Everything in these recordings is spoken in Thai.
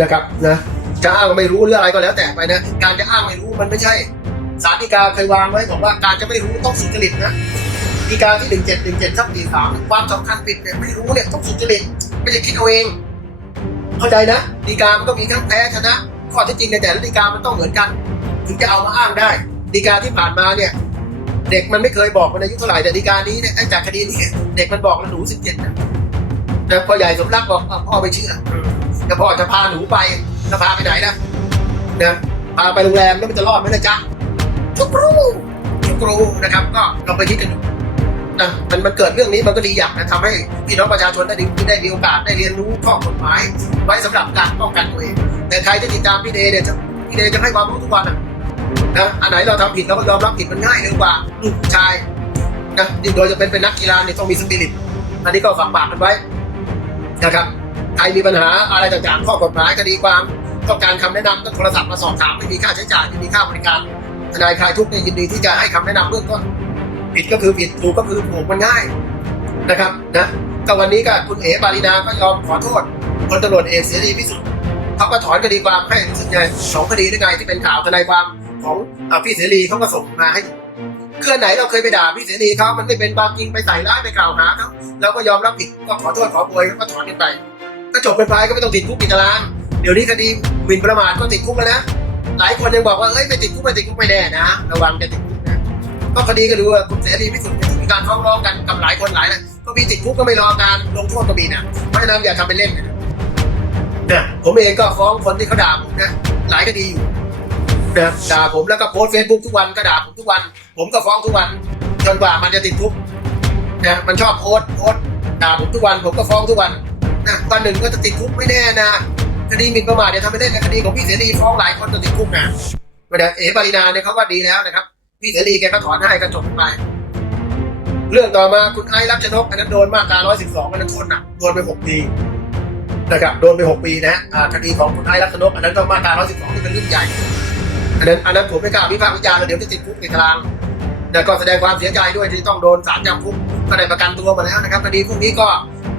นะครับนะจะอ้างไม่รู้หรืออะไรก็แล้วแต่ไปนะการจะอ้างไม่รู้มันไม่ใช่สารดีกาเคยวางไว้บอกว่าการจะไม่รู้ต้องสุจริตนะดีกาที่หนึ่งเจ็ดหนึ่งเจ็ดทับสี่สามความสำคัญผิดเนี่ยไม่รู้เนี่ยต้องสุจริตไม่ใช่คิดเอาเอง เข้าใจนะดีกามันก็มีทั้งแพ้ชนะข้อเท็จจริงในแต่ละดีกามันต้องเหมือนกัน ถึงจะเอามาอ้างได้ดีกาที่ผ่านมาเนี่ยเด็กมันไม่เคยบอกมันอายุเท่าไหร่แต่ดีกานี้เนี่ยจากคดีนี้เด็กมันบอกมันหนูสิบเจ็ดนะแต่พ่อใหญ่สมรักบอกอ้าพ่อไม่เชื่อ แต่พ่อจะพาหนูไปจะพาไปไหนนะนะพาไปโรงแรมแล้วมันจะรอดไหมนะจ๊ะทุกรูทุกรูนะครับ ก็ลองไปคิดกันดูนะมันมันเกิดเรื่องนี้มันก็ดีอย่างนะทำให้พี่น้องประชาชนได้ดีได้มีโอกาสได้เรียนรู้ข้อกฎหมาย ไว้สำหรับการป้องกันตัวเองแต่ใครที่ติดตามพี่เดย์เนี่ยพี่เดย์จะให้ความรู้ทุกวันนะนะอันไหนเราทำผิดเราก็ยอมรับผิดมันง่ายเลยกว่าลูกชายนะโดยจะเป็นเป็นนักกีฬาเนี่ยต้องมีสปิริตอันนี้ก็ฝากปากกันไว้นะครับ ใครมีปัญหาอะไรต่างๆ ข้อกฎหมายคดีความต้องการคำแนะนำก็โทรศัพท์มาสอบถามไม่มีค่าใช้จ่ายไม่มีค่าบริการทนายคลายทุกข์เนี่ยยินดีที่จะให้คำแนะนำเบื้องต้นผิดก็คือผิดถูกก็คือถูกมันง่ายนะครับนะก็วันนี้ก็คุณเอ๋ปารินาก็ยอมขอโทษพลตำรวจเอกเสรีพิสุทธิ์เขาก็ถอนคดีความให้รู้สึกไงสองคดีด้วยไงที่เป็นข่าวทนายความของอพี่เสรีเขาก็ส่งมาให้เคลื่อนไหนเราเคยไปด่าพี่เสรีเขามันไม่เป็นความจริงไปใส่ร้ายไปกล่าวหาเขาเราก็ยอมรับผิดก็ขอโทษขอโพยก็ถอนกันไป ก็จบเป็นไปก็ไม่ต้องติดคุกติดตาราง เดี๋ยวนี้คดีหมิ่นประมาทก็ติดคุกแล้วนะ หลายคนยังบอกว่าเอ้ยไม่ติดคุกไม่ติดคุกไม่แน่นะ ระวังจะติดคุกนะก็คดีก็ดูว่าคุณเสรีพิสุทธิ์มีการฟ้องร้องกันกับหลายคนหลายนะก็มีติดคุกก็ไม่รอการลงโทษก็มีนะเพราะฉะนั้นอย่าทำเป็นเล่นนะเนี่ยผมเองก็ฟ้องคนที่เขาด่าผมนะหลายคดีอยู่นะด่าผมแล้วก็โพสเฟซบุ๊กทุกวันก็ด่าผมทุกวัน ผมก็ฟ้องทุกวันจนกว่ามันจะติดคุกนะมันชอบโพสต์โพสต์ด่าผมทุกวัน ผมก็ฟ้องทุกวัน นะวันหนึ่งก็จะติดคุกไม่แน่นะคดีหมิ่นประมาทเนี่ยทำไม่ได้ในคดีของพี่เสรีฟ้องหลายคนจะติดคุกนะไม่ได้เอ๋ปรินาเนี่ยเขาว่าดีแล้วนะครับพี่เสรีแกก็ถอนให้ก็จบไป เรื่องต่อมาคุณไอ้รัชนกอันนั้นโดนมาตรา112อันนั้นโทษหนักโดนไป6ปีนะครับโดนไป 6 ปีนะคดีของคุณไอ้รัชนกอันนั้นก็มาตรา112ที่เป็นเรื่องใหญ่ อันนั้นอันนั้นผมไม่กล้าวิพากษ์วิจารณ์เลยเดี๋ยวจะติดคุกในตารางแต่ก็แสดงความเสียใจด้วยที่ต้องโดนศาลจำคุกก็ได้ประกันตัวมาแล้วนะครับคดีพวกนี้ก็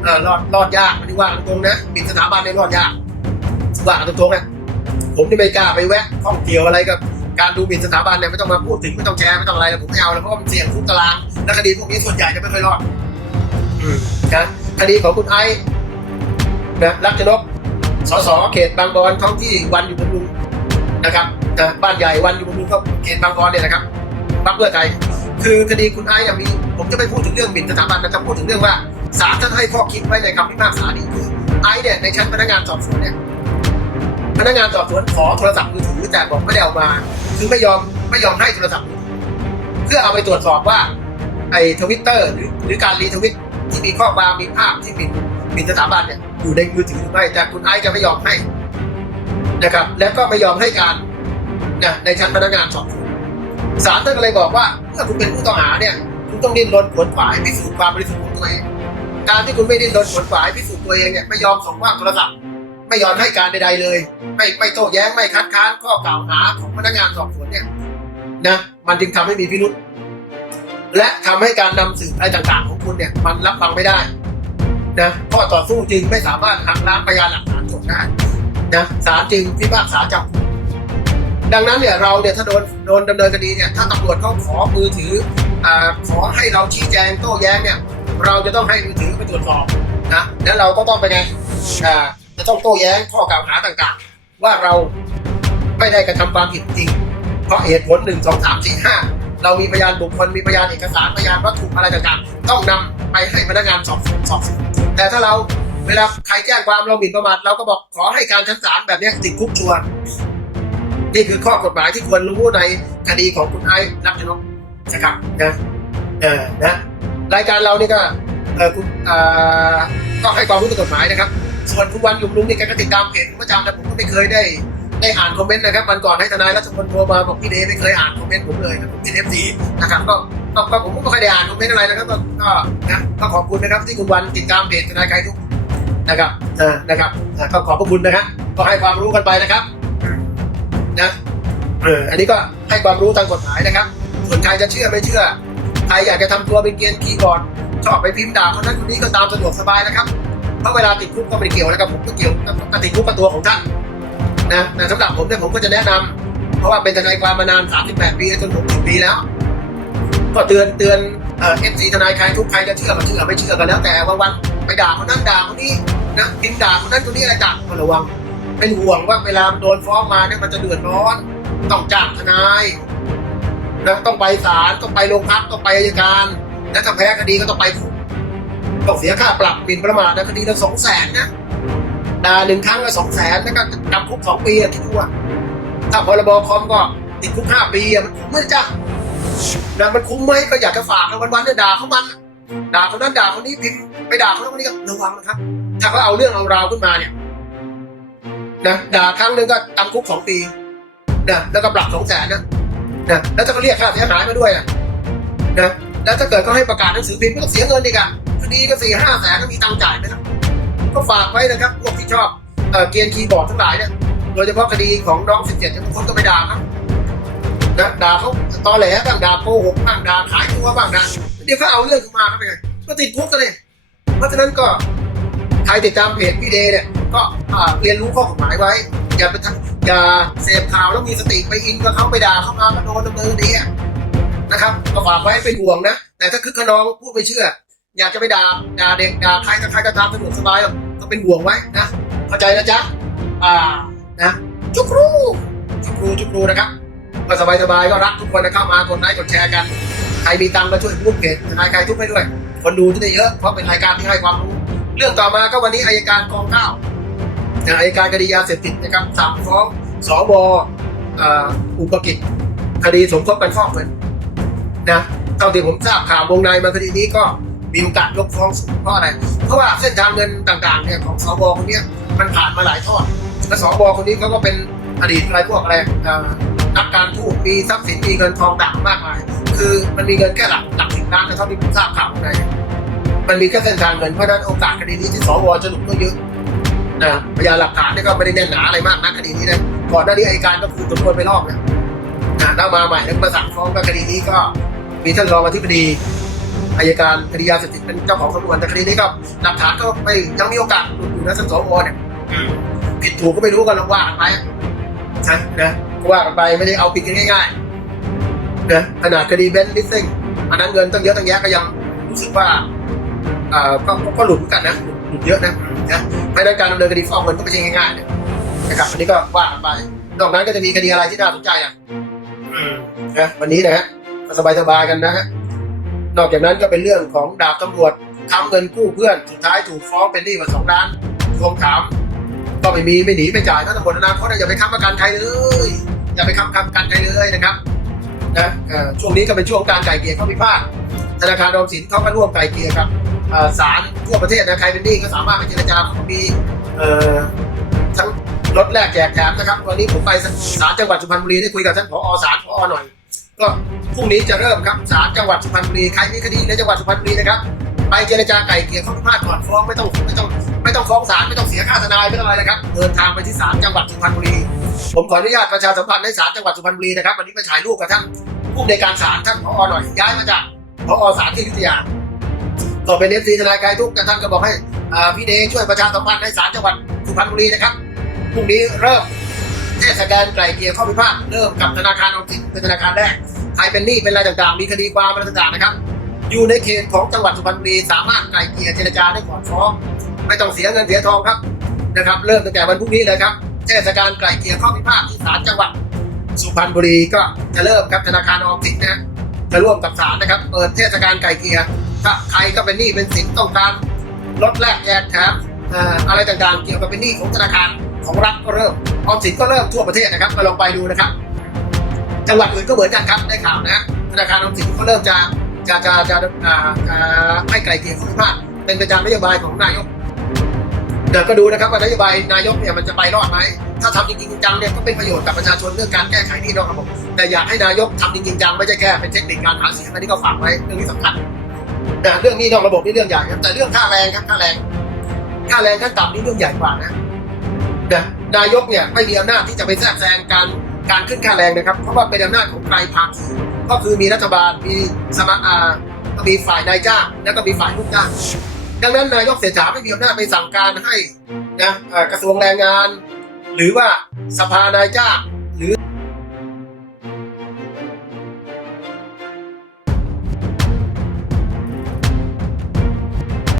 รอดรอดยากไม่ได้ว่ากันตรงๆนะบินสถาบันเนี่ยรอดยากว่ากันตรงๆนะผมนี่ไม่กล้าไปแวะข้องเกี่ยวอะไรกับการดูบินสถาบันเนี่ยไม่ต้องมาพูดถึงไม่ต้องแชร์ไม่ต้องอะไรแล้วผมไม่เอาแล้วเพราะว่ามันเสี่ยงคุกตารางและคดีพวกนี้ส่วนใหญ่จะไม่ค่อยรอดอืมนะคดีของคุณไอซ์นะรักชนกสสเขตบางบอนท้องที่วันอยู่บำรุงนะครับนะบ้านใหญ่วันอยู่บำรุงก็เขตบางบอนเนี่ยนะครับพรรคเพื่อไทยคือคดีคุณไอซ์เนี่ยมีผมจะไม่พูดถึงเรื่องหมิ่นสถาบันนะจะพูดถึงเรื่องว่า ศาลท่านให้ข้อคิดไว้ในคำพิพากษานี้คือไอ้เนี่ยในชั้นพนักงานสอบสวนเนี่ยพนักงานสอบสวนขอโทรศัพท์มือถือแต่บอกไม่ได้เอามาคือไม่ยอมไม่ยอมให้โทรศัพท์เพื่อเอาไปตรวจสอบว่า ไอ้ทวิตเตอร์หรือหรือการรีทวิตที่มีข้อความมีภาพที่มินหมินสถาบันเนี่ยอยู่ในมือถือหรือไม่แต่คุณไอซ์จะไม่ยอมให้นะครับ แล้วก็ไม่ยอมให้การนะในชั้นพนักงานสอบสวนศาลท่านก็เลยบอกว่าเมื่อคุณเป็นผู้ต้องหาเนี่ยคุณต้องดิ้นรนขวนขวายพิสูจน์ความบริสุทธิ์ของตัวเอง การที่คุณไม่ดิ้นรนขวนขวายพิสูจน์ตัวเองเนี่ยไม่ยอมส่งมอบโทรศัพท์ไม่ยอมให้การใดๆเลย ไม่ไม่โต้แย้งไม่คัดค้านข้อกล่าวหาของพนักงานสอบสวนเนี่ยนะมันจึงทำให้มีพิรุษและทำให้การนำสืบอะไรต่างๆ ของคุณเนี่ยมันรับฟังไม่ได้นะข้อต่อสู้จึงไม่สามารถหักล้างพยานหลักฐานจบได้นะศาลจึงพิพากษาจำคุกดังนั้นเนี่ยเราเนี่ยถ้าโดนโดนดำเนินคดีเนี่ยถ้าตำรวจเขาขอมือถืออ่าขอให้เราชี้แจงโต้แย้งเนี่ย เราจะต้องให้มือถือไปตรวจสอบนะแล้วเราก็ต้องไปไงอ่าจะต้องโต้แย้งข้อกล่าวหาต่างๆ ว่าเราไม่ได้กระทำความผิดจริง เพราะเหตุผลหนึ่งสองสามสี่ห้าเรามีพยานบุคคลมีพยานเอกสารพยานวัตถุอะไรต่างๆ ต้องนำไปให้พนักงานสอบสวนสอบสวนแต่ถ้าเราเวลาใครแจ้งความเราหมิ่นประมาทเราก็บอกขอให้การชั้นศาลแบบนี้ติดคุกชัวร์นี่คือข้อกฎหมายที่ควรรู้ในคดีของคุณไอ้รักชนกนะครับนะเออนะ รายการเรานี่ก็เออคุณอ่าก็ให้ความรู้ทางกฎหมายนะครับ ส่วนคุณวันอยู่ลุงนี่แกก็ติดตามเพจประจำแต่ผมก็ไม่เคยได้ได้อ่านคอมเมนต์นะครับวันก่อนให้ทนายรัชพลโทรมาบอกพี่เดไม่เคยอ่านคอมเมนต์ผมเลยนะผมติดเอฟซีนะครับก็ก็ผมก็ไม่เคยได้อ่านคอมเมนต์อะไรนะครับก็ก็นะก็ขอบคุณนะครับที่คุณวันติดตามเพจทนายใครทุกนะครับเออนะครับก็ขอบพระคุณนะครับก็ให้ความรู้กันไปนะครับนะเอออันนี้ก็ให้ความรู้ทางกฎหมายนะครับส่วนใครจะเชื่อไม่เชื่อ ใครอยากจะทำตัวเป็นเกียนคีย์บอร์ดชอบไปพิมพ์ด่าคนนั้นคนนี้ก็ตามสะดวกสบายนะครับ เพราะเวลาติดคุกก็ไม่เกี่ยวนะครับผมก็เกี่ยวกับติดคุกกับตัวของท่านนะแต่สำหรับผมเนี่ยผมก็จะแนะนำเพราะว่าเป็นทนายความมานาน 38 ปีจน60ปีแล้ว ก็เตือนเตือนเอ่อฟซีทนายใครทุกใครจะเชื่อก็เชื่อไม่เชื่อก็แล้วแต่วันวันๆไปด่าคนนั้นด่าคนนี้นะพิมพ์ด่าคนนั้นคนนี้อะไรต่างก็ระวังเป็นห่วงว่าเวลาโดนฟ้องมาเนี่ยมันจะเดือดร้อนต้องจ้างทนาย นะต้องไปศาลต้องไปโรงพักต้องไปอัยการและถ้าแพ้คดีก็ต้องไปคุต้องเสียค่าปรับหมิ่นประมาทนะคดีละสองแสนนะด่าหนึ่งครั้งก็สองแสนแล้วก็จำคุกสองปีอะคิดดูว่าถ้าพรบคอมก็ติดคุกห้าปีอะมันคุ้มไหมจ้ะนะมันคุ้มไหมก็อยากจะฝากนะวันๆเนี่ยด่าเขามันด่าคนนั้นด่าคนนี้พิมพ์ไปด่าคนนั้นคนนี้ก็ระวังนะครับ ถ้าเขาเอาเรื่องเอาราวขึ้นมาเนี่ยนะด่าครั้งหนึ่งก็จำคุกสองปีนะแล้วก็ปรับสองแสนนะ นะแล้วถ้าเขาเรียกค่าเสียหายมาด้วยนะนะแล้วถ้าเกิดเขาให้ประกาศหนังสือพิมพ์ก็เสียเงินอีกอะคดีก็สี่ห้าแสนก็มีตังค์จ่ายไหมล่ะก็ฝากไว้นะครับพวกที่ชอบเกียร์คีย์บอร์ดทั้งหลายเนี่ยโดยเฉพาะคดีของน้องสิบเจ็ดบางคนก็ไปด่าครับนะด่าเขาตอแหลบ้างด่าโกหกบ้างด่าขายตัวบ้างนะเดี๋ยวเขาเอาเรื่องขึ้นมาก็เป็นไงก็ติดคุกกันเลยเพราะฉะนั้นก็ใครติดตามเพจพี่เดย์เนี่ยก็เรียนรู้ข้อกฎหมายไว้ อย่าไปทำ อย่าเสพข่าวแล้วมีสติไปอินกับเขาไปด่าเขามาก็โดนดำเนินคดีอะนะครับก็ฝากไว้เป็นห่วงนะ แต่ถ้าคึกขนองพูดไปเชื่อ อยากจะไปด่าด่าเด็กด่าใครกับใครก็ตามสะดวกสบายก็เป็นห่วงไว้นะเข้าใจนะจ๊ะอ่านะจุกรูจุกรูจุกรูนะครับก็สบายสบายๆก็รักทุกคนนะเข้ามากดไลค์กดแชร์กันใครมีตังค์ก็ช่วยพูดเพจทนายใครทุกให้ด้วย คนดูจะได้เยอะเพราะเป็นรายการที่ให้ความรู้ เรื่องต่อมาก็วันนี้อายการกองเก้านะ อายการคดียาเสพติดนะครับสั่งฟ้องสวออุปกิจคดีสมคบกันฟอกเงินนะเท่าที่ผมทราบข่าววงในมาคดีนี้ก็มีโอกาสยกฟ้องสูงเพราะอะไร เพราะว่าเส้นทางเงินต่างๆเนี่ยของสวคนนี้มันผ่านมาหลายทอดและสวคนนี้เขาก็เป็นอดีตอะไรพวกอะไรอ่อนักการทูตมีทรัพย์สินมีเงินทองต่างมากมาย คือมันมีเงินแค่หลักหลักสิบล้านเท่าที่ผมทราบข่าววงในมันมีแค่เส้นทางเงินเพราะฉะนั้นโอกาสคดีนี้ที่สวจะหลุดก็เยอะ นะพยานหลักฐานนี่ก็ไม่ได้แน่นหนาอะไรมากนะคดีนี้นะก่อนหน้านี้อัยการก็คือสมควรไปรอบนะนะแล้วมาใหม่แล้วมาสั่งฟ้องก็คดีนี้ก็มีท่านรองอธิบดีอายการคดียาเสพติดเป็นเจ้าของสำนวนแต่คดีนี้ก็หลักฐานก็ไม่ยังมีโอกาสอยู่นะท่านสวเนี่ยผิดถูกก็ไม่รู้กันลองว่ากันไปนะนะว่ากันไปไม่ได้เอาผิดกันง่ายๆนะขนาดคดีเบนซ์ลิสซิ่งอันนั้นเงินตั้งเยอะตั้งแยะก็ยังรู้สึกว่าเอ่อก็ก็หลุดเหมือนกันนะลุดหลุดเยอะนะนะ เพราะฉะนั้การดำเนินคดีฟ้องเงินก็ไม่ใช่ง่ายๆนะครับอันนี้ก็ว่ากันไปนอกนั้นก็จะมีคดีอะไรที่น่าสนใจอะนะวันนี้นะฮะสบายสบายๆกันนะฮะนอกจากนั้นก็เป็นเรื่องของดาบตำรวจทำเงินกู้เพื่อนสุดท้ายถูกฟ้องเป็นหนี้มาสองล้านทวงถามก็ไม่มีไม่หนีไม่จ่ายถ้าตำรวจอนาคตอย่าไปค้ำประกันใครเลยอย่าไปค้ำประกันใครเลยนะครับนะช่วงนี้ก็เป็นช่วงการไก่เกลี่ยข้อพิพาทธนาคารออมสินเขาก็ร่วมไกลเกลี่ยกับ ศาลทั่วประเทศนะใครเป็นหนี้ก็สามารถไปเจรจาเขามีทั้งลดแลกแจกแถมนะครับวันนี้ผมไปศาลจังหวัดสุพรรณบุรีได้คุยกับท่านผอศาลผอหน่อย ก็พรุ่งนี้จะเริ่มครับศาลจังหวัดสุพรรณบุรีใครมีคดีในจังหวัดสุพรรณบุรีนะครับไปเจรจาไกลเกลี่ยข้อพิพาทก่อนฟ้องไม่ต้องไม่ต้องไม่ต้องฟ้องศาลไม่ต้องเสียค่าทนายไม่ต้องอะไรนะครับเดินทางไปที่ศาลจังหวัดสุพรรณบุรีผมขออนุญาตประชาสัมพันธ์ให้ศาลจังหวัดสุพรรณบุรีนะครับวันนี้ไปถ่ายรูปกับท่านผู้ในการศาลท่านผอหน่อยย้ายมาจากพอสารที่อยุธยา ก็เป็นเอฟซีทนายไกลทุกท่านก็บอกให้พี่เดชช่วยประชาสัมพันธ์ให้ศาลจังหวัดสุพรรณบุรีนะครับพรุ่งนี้เริ่มเทศกาลไกลเกลี่ยข้อพิพาทเริ่มกับธนาคารออมสินเป็นธนาคารแรกใครเป็นหนี้เป็นอะไรต่างๆ มีคดีความอะไรต่างๆนะครับ อยู่ในเขตของจังหวัดสุพรรณบุรีสามารถไกลเกลี่ยเจรจาได้ก่อนฟ้องไม่ต้องเสียเงินเสียทองครับนะครับ เริ่มตั้งแต่วันพรุ่งนี้เลยครับเทศกาลไกลเกลี่ยข้อพิพาทที่ศาลจังหวัดสุพรรณบุรีก็จะเริ่มครับธนาคารออมสินนะจะร่วมกับศาลนะครับ เปิดเทศกาลไก่เกลีย ถ้าใครก็เป็นหนี้เป็นสินต้องการลดแลกแจกแถมอะไรต่างๆ เกี่ยวกับเป็นหนี้ของธนาคารของรัฐก็เริ่มออมสินก็เริ่มทั่วประเทศนะครับมาลองไปดูนะครับ จังหวัดอื่นก็เหมือนกันครับได้ข่าวนะธนาคารออมสินก็เริ่มจะจะจะจะอ่าจะให้ไกลเกลี่ยข้อพิพาทเป็นไปตามนโยบายของนายกเดี๋ยวก็ดูนะครับว่านโยบายนายกเนี่ยมันจะไปรอดไหมถ้าทำจริงจังเนี่ยก็เป็นประโยชน์กับประชาชนเรื่องการแก้ไขนี้นอกระบบแต่อยากให้นายกทำจริงจังไม่ใช่แค่เป็นเทคนิคการหาเสียงอันนี้ก็ฝากไว้เรื่องนี้สำคัญ แต่เรื่องนี้นอกระบบนี่เรื่องใหญ่ครับแต่เรื่องค่าแรงครับค่าแรง ค่าแรงขั้นต่ำนี่เรื่องใหญ่กว่านะนะนายกเนี่ยไม่มีอำนาจที่จะไปแทรกแซงการการขึ้นค่าแรงนะครับ เพราะว่าเป็นอำนาจของไตรภาคีก็คือมีรัฐบาลมีสมาอามีฝ่ายนายจ้างแล้วก็มีฝ่ายลูกจ้างดังนั้นนายกเศรษฐาไม่มีอำนาจไปสั่งการให้นะกระทรวงแรงงานหหรือว่าสภานายจ้าง